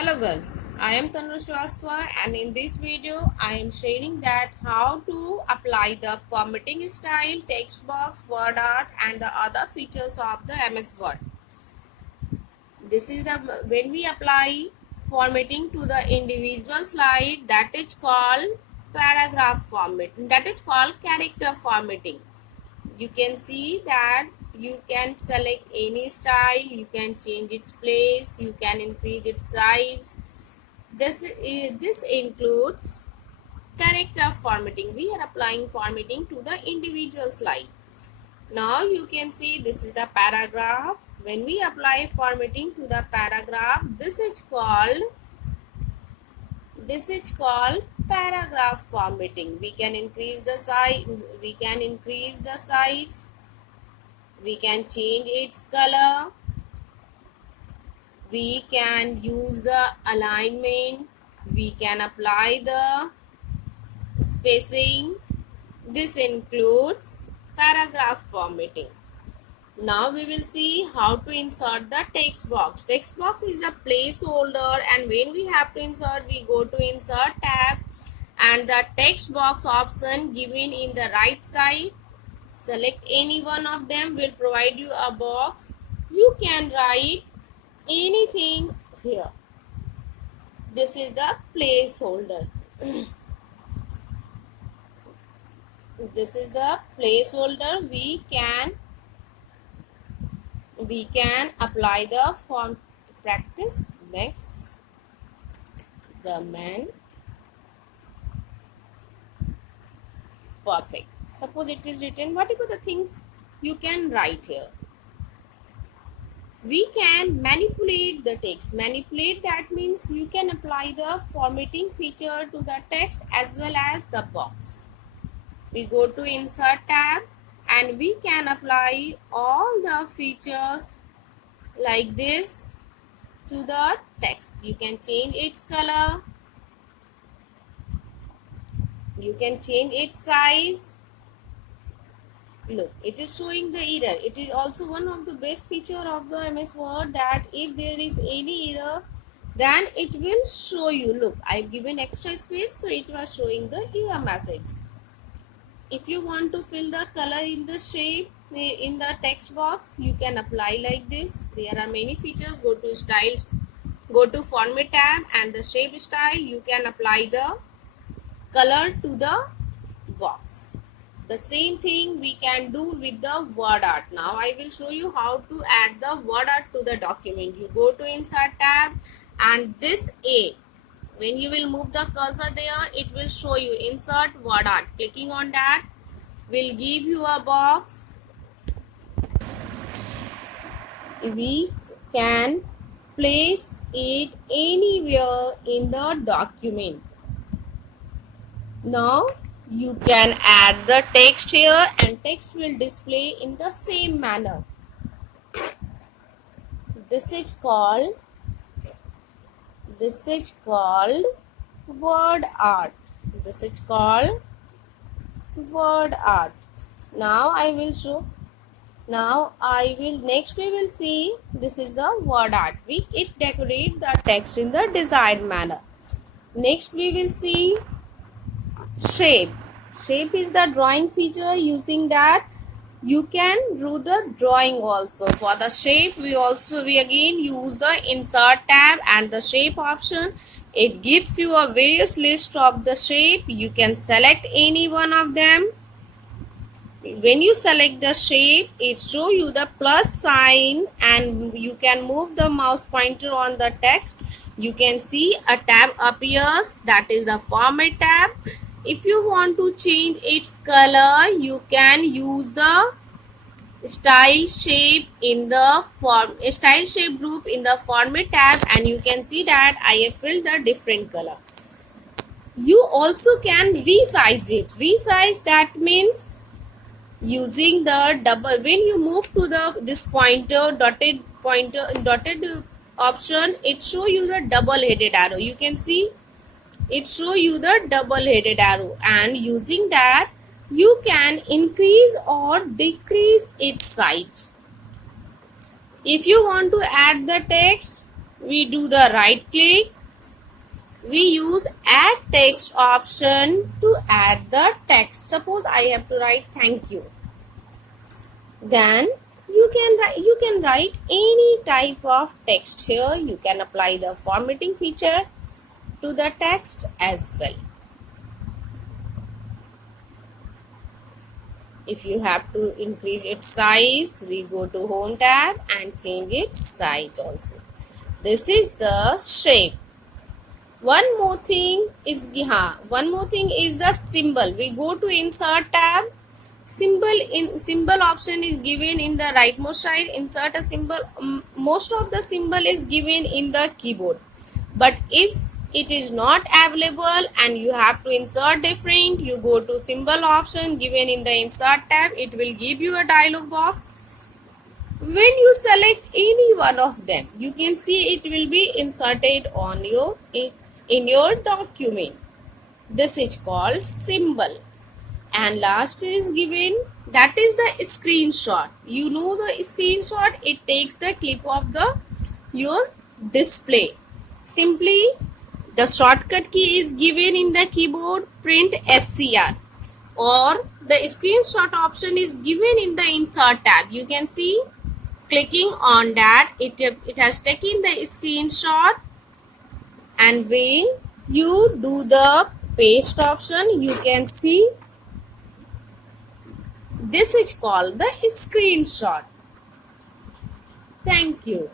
Hello girls, I am Tanu Shrivastava and in this video I am sharing that how to apply the formatting style, text box, word art and the other features of the MS Word. This is the when we apply formatting to the individual slide, that is called paragraph formatting, that is called character formatting. You can see that you can select any style, you can change its place, you can increase its size. This includes character formatting. We are applying formatting to the individual slide. Now you can see this is the paragraph. When we apply formatting to the paragraph, this is called paragraph formatting. We can increase the size, we can change its color, we can use the alignment, we can apply the spacing. This includes paragraph formatting. Now we will see how to insert the text box. Text box is a placeholder, and when we have to insert, we go to insert tab and the text box option given in the right side. Select any one of them, will provide you a box. You can write anything here. This is the placeholder. This is the placeholder. We can apply the font practice. Next, the man. Perfect. Suppose it is written, whatever the things you can write here. We can manipulate the text. Manipulate, that means you can apply the formatting feature to the text as well as the box. We go to insert tab and we can apply all the features like this to the text. You can change its color, you can change its size. Look, it is showing the error. It is also one of the best feature of the MS Word, that if there is any error, then it will show you. Look, I've given extra space, so it was showing the error message. If you want to fill the color in the shape in the text box, you can apply like this. There are many features. Go to styles, go to format tab and the shape style. You can apply the color to the box. The same thing we can do with the word art. Now I will show you how to add the word art to the document. You go to insert tab and this A, when you will move the cursor there, it will show you insert word art. Clicking on that will give you a box. We can place it anywhere in the document. Now you can add the text here and text will display in the same manner. This is called word art. This is called word art. Now I will show. Next we will see, this is the word art. It decorate the text in the desired manner. Next we will see shape. Shape is the drawing feature. Using that you can do the drawing also. For the shape we again use the insert tab and the shape option. It gives you a various list of the shape. You can select any one of them. When you select the shape, it show you the plus sign and you can move the mouse pointer on the text. You can see a tab appears, that is the format tab. If you want to change its color, you can use the style shape group in the format tab and you can see that I have filled the different color. You also can resize it. Resize, that means using the double, when you move to this dotted option, it show you the double-headed arrow. You can see it show you the double-headed arrow, and using that you can increase or decrease its size. If you want to add the text, we do the right click. We use add text option to add the text. Suppose I have to write thank you. Then you can write any type of text here. You can apply the formatting feature to the text as well. If you have to increase its size, we go to home tab and change its size also. This is the shape. One more thing is the symbol. We go to insert tab. Symbol option is given in the rightmost side. Insert a symbol. Most of the symbol is given in the keyboard. But if it is not available and you have to insert different, you go to symbol option given in the insert tab. It will give you a dialog box. When you select any one of them, you can see it will be inserted on in your document. This is called symbol. And last is given, that is the screenshot. You know the screenshot, it takes the clip of your display. Simply the shortcut key is given in the keyboard, print SCR, or the screenshot option is given in the insert tab. You can see clicking on that, it has taken the screenshot, and when you do the paste option, you can see this is called the screenshot. Thank you.